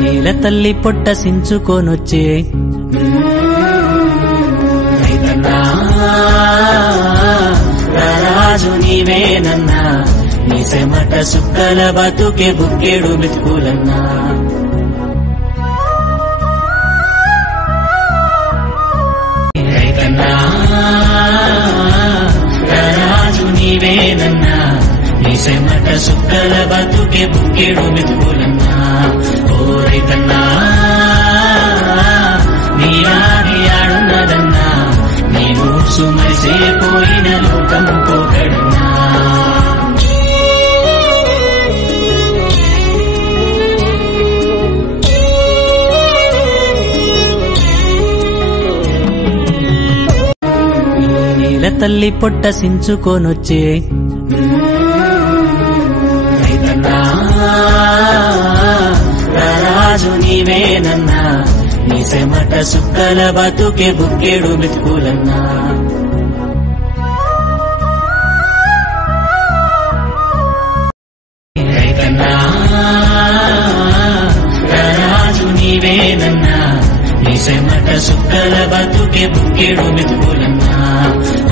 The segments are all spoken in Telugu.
నేల తల్లి పొట్ట సించుకొనొచ్చే రైతన్నా రాజు నీవేనన్నా నీ సెమట సుక్కల బతుకే బుక్కేడు మెతుకులన్నా రైతన్నా రాజు నీవేనన్నా నీ సెమట సుక్కల బతుకే బుక్కేడు మెతుకులన్నా ఓ రైతన్నా నీ ఆడి ఆడున్నదన్నా నేను సుమరిసేపోయిన లోకం పోగడన్నా నేల తల్లి పొట్ట సించుకొనొచ్చే రైతన్నా రాజు నీవేనన్నా నీ సెమట సుక్కల బతుకే బుక్కేడు మెతుకులన్నా రైతన్నా రాజు నీవేనన్నా నీ సెమట సుక్కల బతుకే బుక్కేడు మెతుకులన్నా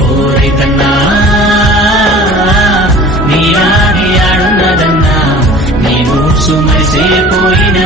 ఓ రైతన్నా నీ ఆడి ఆడున్నదన్నా నేను సుమరిసేపోయిన